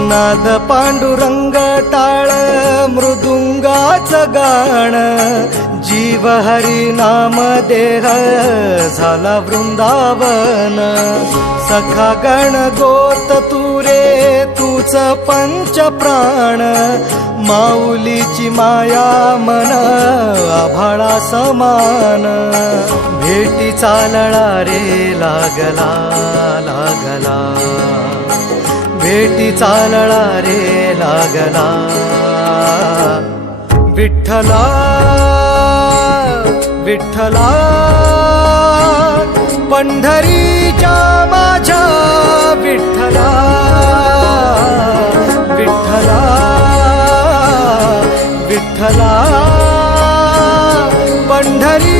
नाद पांडुरंग टाळ मृदुंगाचं गाण, जीव हरी नाम देह झाला वृंदावन. सखा गण गोत तुरे तूच पंच प्राण, माऊलीची माया मन आभाळा समान. भेटी चालळा रे लागला लागला, भेटी चालळा रे लागला. विठ्ठला विठ्ठला पंढरीच्या माझ्या विठ्ठला, विठ्ठला विठ्ठला पंढरी